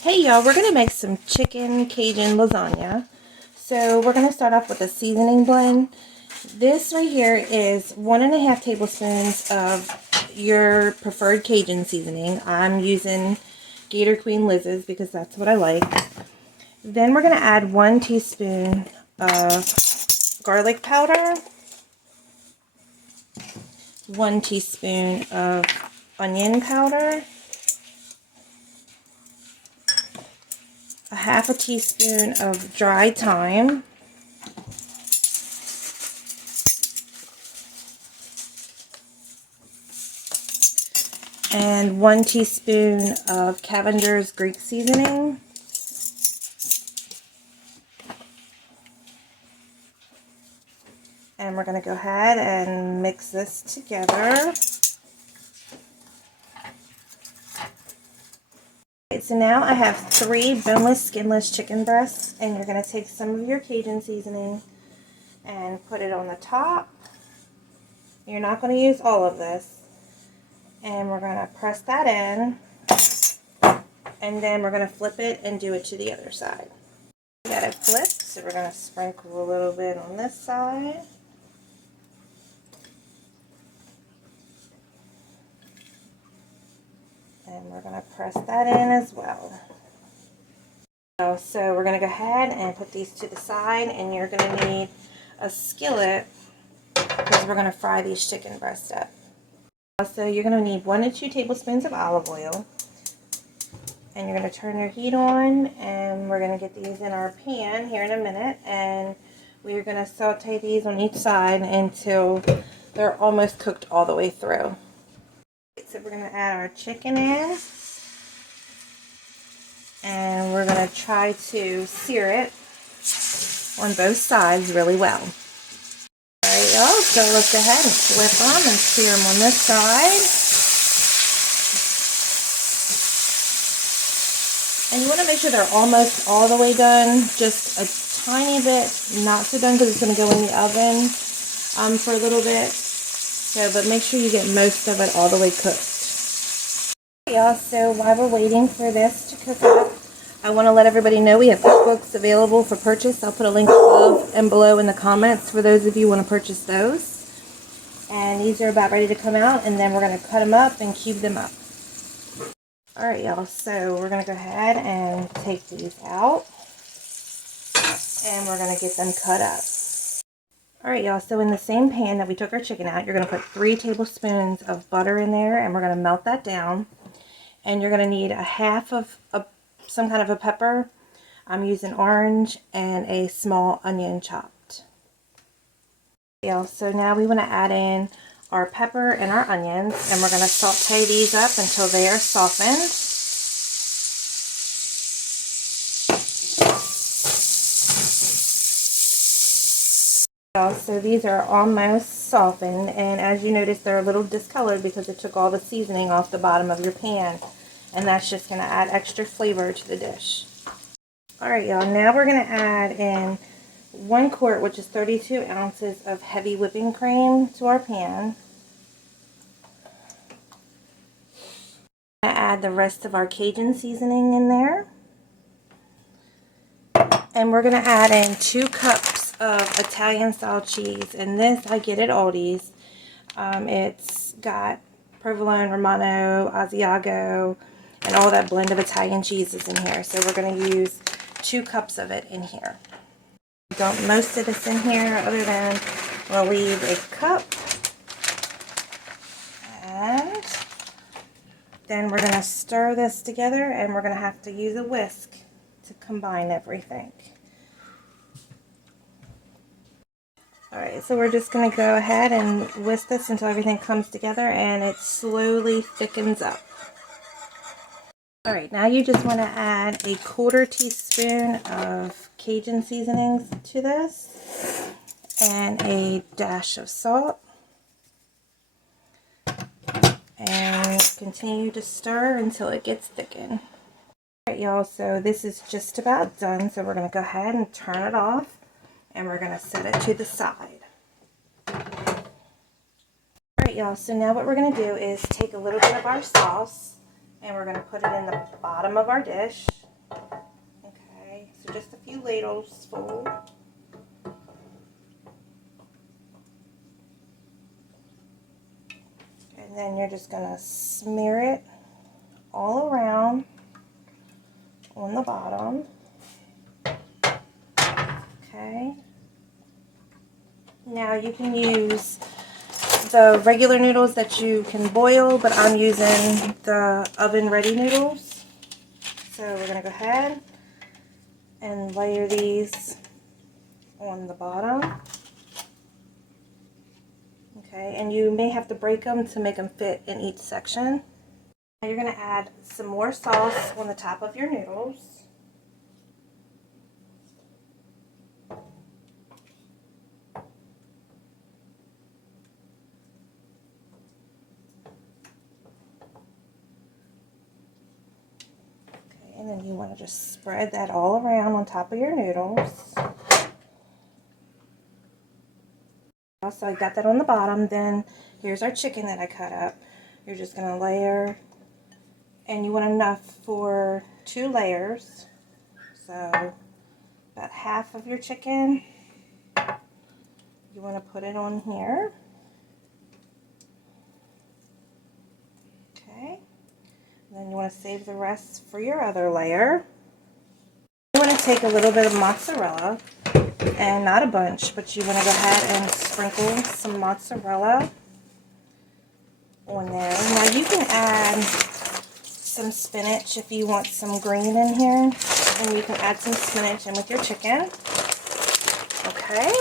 Hey y'all, we're going to make some chicken Cajun lasagna. So we're going to start off with a seasoning blend. This right here is 1.5 tablespoons of your preferred Cajun seasoning. I'm using Gator Queen Liz's because that's what I like. Then we're going to add 1 teaspoon of garlic powder, 1 teaspoon of onion powder, a 1/2 teaspoon of dry thyme, and 1 teaspoon of Cavender's Greek seasoning, and we're going to go ahead and mix this together. Okay, so now I have 3 boneless, skinless chicken breasts, and you're going to take some of your Cajun seasoning and put it on the top. You're not going to use all of this, and we're going to press that in, and then we're going to flip it and do it to the other side. We got it flipped, so we're going to sprinkle a little bit on this side. And we're going to press that in as well. So we're going to go ahead and put these to the side, and you're going to need a skillet because we're going to fry these chicken breasts up. So you're going to need 1 to 2 tablespoons of olive oil, and you're going to turn your heat on, and we're going to get these in our pan here in a minute, and we're going to saute these on each side until they're almost cooked all the way through. So we're going to add our chicken in, and we're going to try to sear it on both sides really well. Alright y'all, so let's go ahead and flip them and sear them on this side. And you want to make sure they're almost all the way done, just a tiny bit not so done because it's going to go in the oven for a little bit. So, but make sure you get most of it all the way cooked. Y'all, so while we're waiting for this to cook up, I want to let everybody know we have cookbooks available for purchase. I'll put a link above and below in the comments for those of you who want to purchase those. And these are about ready to come out, and then we're going to cut them up and cube them up. Alright y'all, so we're going to go ahead and take these out, and we're going to get them cut up. Alright y'all, so in the same pan that we took our chicken out, you're going to put 3 tablespoons of butter in there, and we're going to melt that down. And you're going to need a 1/2 of some kind of a pepper. I'm using orange, and a small onion chopped. Yeah, so now we want to add in our pepper and our onions, and we're going to saute these up until they are softened. So these are almost softened, and as you notice, they're a little discolored because it took all the seasoning off the bottom of your pan, and that's just going to add extra flavor to the dish. Alright y'all, now we're going to add in 1 quart, which is 32 ounces of heavy whipping cream to our pan. I'm going to add the rest of our Cajun seasoning in there. And we're going to add in 2 cups of Italian style cheese, and this I get at Aldi's. It's got provolone, Romano, Asiago, and all that blend of Italian cheeses in here. So we're going to use 2 cups of it in here. Dump most of this in here, other than we'll leave a cup. And then we're going to stir this together, and we're going to have to use a whisk to combine everything. Alright, so we're just going to go ahead and whisk this until everything comes together and it slowly thickens up. Alright, now you just want to add a 1/4 teaspoon of Cajun seasonings to this, and a dash of salt, and continue to stir until it gets thickened. Alright y'all, so this is just about done, so we're going to go ahead and turn it off, and we're going to set it to the side. Alright y'all, so now what we're going to do is take a little bit of our sauce, and we're going to put it in the bottom of our dish. So just a few ladles full. And then you're just going to smear it all around on the bottom. Okay. Now you can use the regular noodles that you can boil, but I'm using the oven ready noodles. So we're going to go ahead and layer these on the bottom. Okay, and you may have to break them to make them fit in each section. Now you're going to add some more sauce on the top of your noodles. Okay, and then you want to just spread that all around on top of your noodles. So I got that on the bottom. Then here's our chicken that I cut up. You're just going to layer, and you want enough for 2 layers. So about half of your chicken, you want to put it on here. Okay. And then you want to save the rest for your other layer. You want to take a little bit of mozzarella, and not a bunch, but you want to go ahead and sprinkle some mozzarella on there. Now you can add some spinach if you want some green in here, and you can add some spinach in with your chicken. Okay.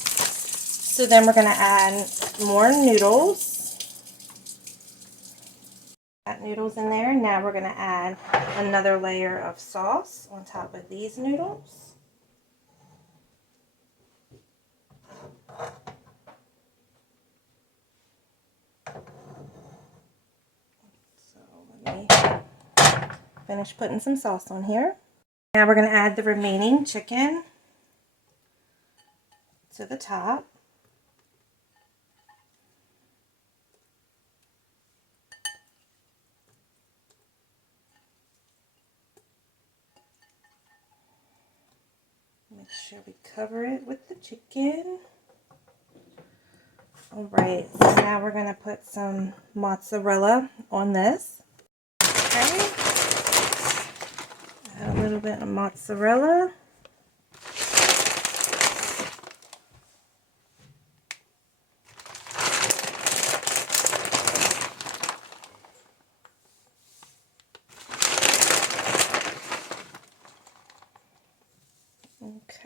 So then we're going to add more noodles. Add noodles in there. Now we're going to add another layer of sauce on top of these noodles. Let me finish putting some sauce on here. Now we're going to add the remaining chicken to the top. Make sure we cover it with the chicken. Alright, so now we're going to put some mozzarella on this. Okay. Add a little bit of mozzarella.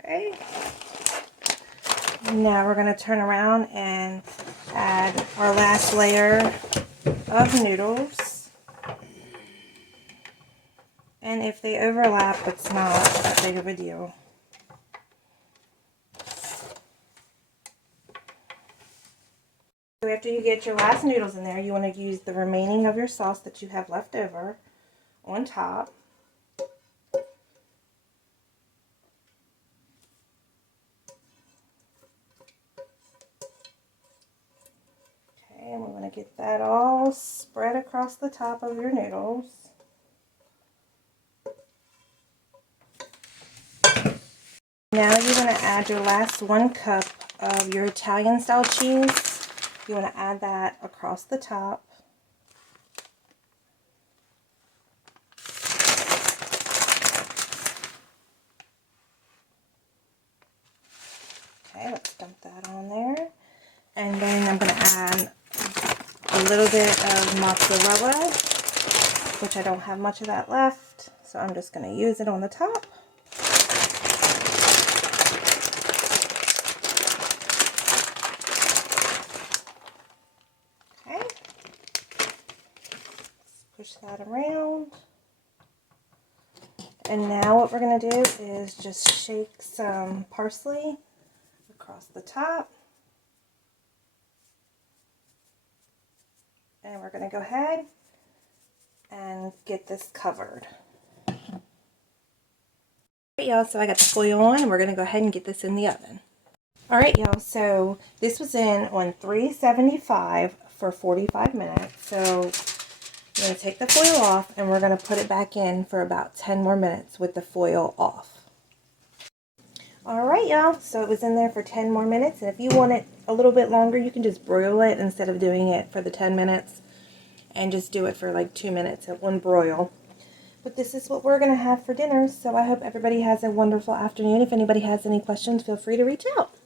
Okay. Now we're going to turn around and add our last layer of noodles. And if they overlap, it's not that big of a deal. So after you get your last noodles in there, you want to use the remaining of your sauce that you have left over on top. Okay, and we want to get that all spread across the top of your noodles. Now you're going to add your last 1 cup of your Italian style cheese. You want to add that across the top. Okay, let's dump that on there. And then I'm going to add a little bit of mozzarella, which I don't have much of that left, so I'm just going to use it on the top. Okay, push that around. And now what we're going to do is just shake some parsley across the top. And we're going to go ahead and get this covered. Alright, y'all, so I got the foil on, and we're going to go ahead and get this in the oven. Alright, y'all, so this was in on 375 for 45 minutes. So I'm going to take the foil off and we're going to put it back in for about 10 more minutes with the foil off. Alright y'all, so it was in there for 10 more minutes, and if you want it a little bit longer, you can just broil it instead of doing it for the 10 minutes, and just do it for like 2 minutes at one broil. But this is what we're going to have for dinner, so I hope everybody has a wonderful afternoon. If anybody has any questions, feel free to reach out.